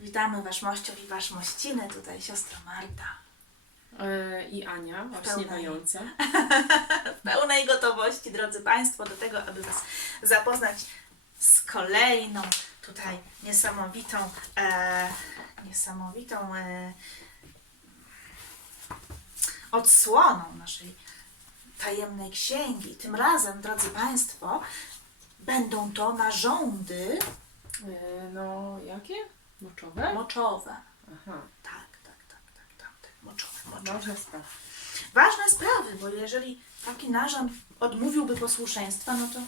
Witamy Wasz mościów i Wasz mościny, tutaj siostra Marta. E, I Ania, obśniewająca. W pełnej gotowości, drodzy Państwo, do tego, aby Was zapoznać z kolejną tutaj niesamowitą, e, niesamowitą e, odsłoną naszej tajemnej księgi. Tym razem, drodzy Państwo, będą to narządy E, no, jakie? Moczowe? moczowe. Aha, Tak, tak, tak, tak, tak, tak. Moczowe, moczowe. ważna sprawa. ważne sprawy, bo jeżeli taki narząd odmówiłby posłuszeństwa, no to,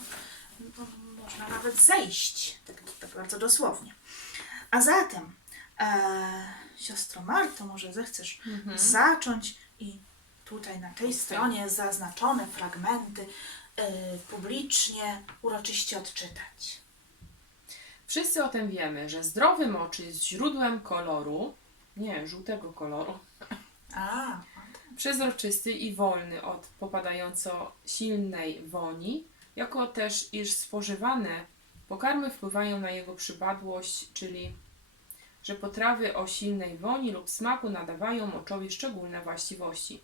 no można nawet zejść, tak, tak bardzo dosłownie. A zatem, e, siostro Marto, może zechcesz zacząć i tutaj na tej stronie zaznaczone fragmenty e, publicznie, uroczyście odczytać. Wszyscy o tym wiemy, że zdrowy mocz jest źródłem koloru, nie, żółtego koloru, A, przezroczysty i wolny od popadająco silnej woni, jako też iż spożywane pokarmy wpływają na jego przypadłość, czyli że potrawy o silnej woni lub smaku nadawają moczowi szczególne właściwości.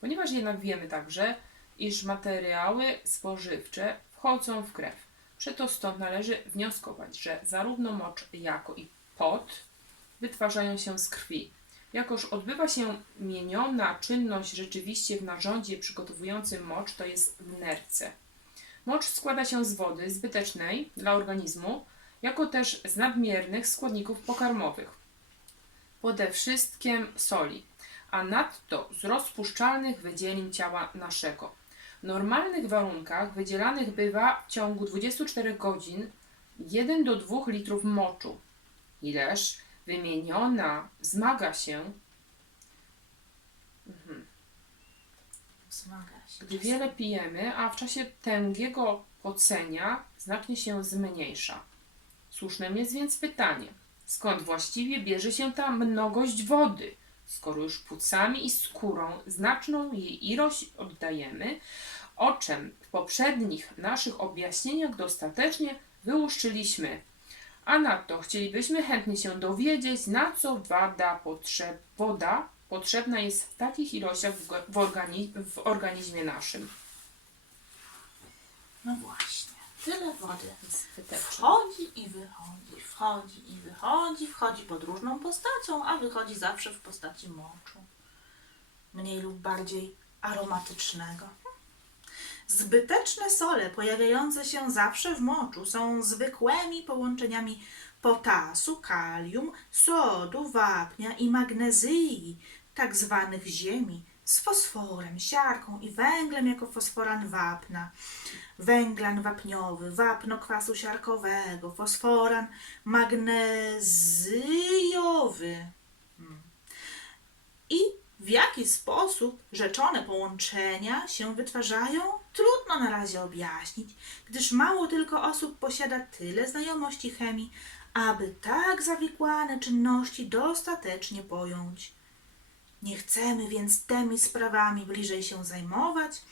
Ponieważ jednak wiemy także, iż materiały spożywcze wchodzą w krew. Przeto stąd należy wnioskować, że zarówno mocz, jako i pot wytwarzają się z krwi. Jakoż odbywa się mieniona czynność rzeczywiście w narządzie przygotowującym mocz, to jest w nerce. Mocz składa się z wody zbytecznej dla organizmu, jako też z nadmiernych składników pokarmowych. Przede wszystkim soli, a nadto z rozpuszczalnych wydzielin ciała naszego. W normalnych warunkach wydzielanych bywa w ciągu 24 godzin 1 do 2 litrów moczu. Ileż wymieniona wzmaga się, wzmaga się. gdy wiele pijemy, a w czasie tęgiego pocenia znacznie się zmniejsza. Słusznym jest więc pytanie, skąd właściwie bierze się ta mnogość wody, skoro już płucami i skórą znaczną jej ilość oddajemy, o czym w poprzednich naszych objaśnieniach dostatecznie wyłuszczyliśmy. A nadto chcielibyśmy chętnie się dowiedzieć, na co wada potrzeb, woda potrzebna jest w takich ilościach w, organi, w organizmie naszym. No właśnie, tyle wody. Wchodzi i wychodzi, wchodzi i wychodzi, wchodzi pod różną postacią, a wychodzi zawsze w postaci moczu. Mniej lub bardziej aromatycznego. Zbyteczne sole pojawiające się zawsze w moczu są zwykłymi połączeniami potasu, kalium, sodu, wapnia i magnezji, tak zwanych ziemi, z fosforem, siarką i węglem jako fosforan wapna węglan wapniowy, wapno kwasu siarkowego, fosforan magnezyjowy. Hmm. I w jaki sposób rzeczone połączenia się wytwarzają, trudno na razie objaśnić, gdyż mało tylko osób posiada tyle znajomości chemii, aby tak zawikłane czynności dostatecznie pojąć. Nie chcemy więc tymi sprawami bliżej się zajmować,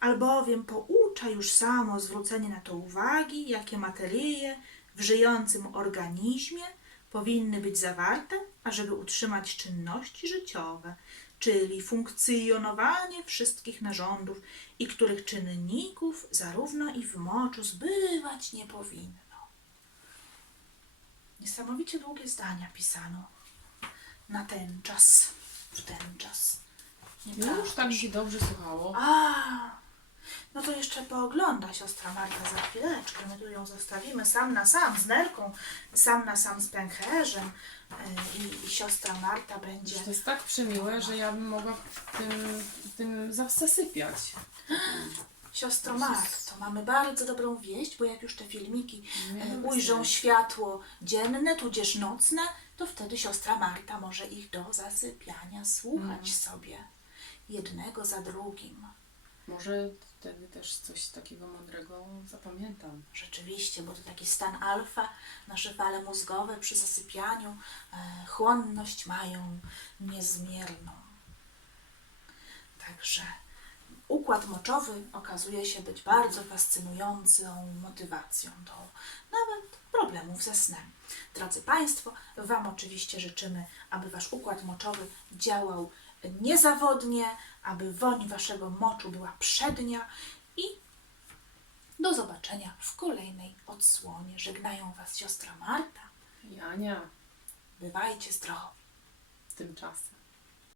albowiem poucza już samo zwrócenie na to uwagi, jakie materie w żyjącym organizmie powinny być zawarte, ażeby utrzymać czynności życiowe, czyli funkcjonowanie wszystkich narządów i których czynników zarówno i w moczu zbywać nie powinno. Niesamowicie długie zdania pisano na ten czas, w ten czas. Już tak się dobrze słuchało. A, no to jeszcze poogląda siostra Marta za chwileczkę. My tu ją zostawimy sam na sam z Nerką, sam na sam z pęcherzem e, i, i siostra Marta będzie... To jest tak przemiłe, że ja bym mogła w tym, w tym zas- zasypiać. Siostro Marto, mamy bardzo dobrą wieść, bo jak już te filmiki e, ujrzą światło dzienne, tudzież nocne, to wtedy siostra Marta może ich do zasypiania słuchać sobie jednego za drugim. Może wtedy też coś takiego mądrego zapamiętam. Rzeczywiście, bo to taki stan alfa, nasze fale mózgowe przy zasypianiu e, chłonność mają niezmierną. Także układ moczowy okazuje się być bardzo fascynującą motywacją do nawet problemów ze snem. Drodzy Państwo, Wam oczywiście życzymy, aby Wasz układ moczowy działał niezawodnie, aby woń Waszego moczu była przednia i do zobaczenia w kolejnej odsłonie. Żegnają Was siostra Marta. Jania, Bywajcie zdrowi. tymczasem.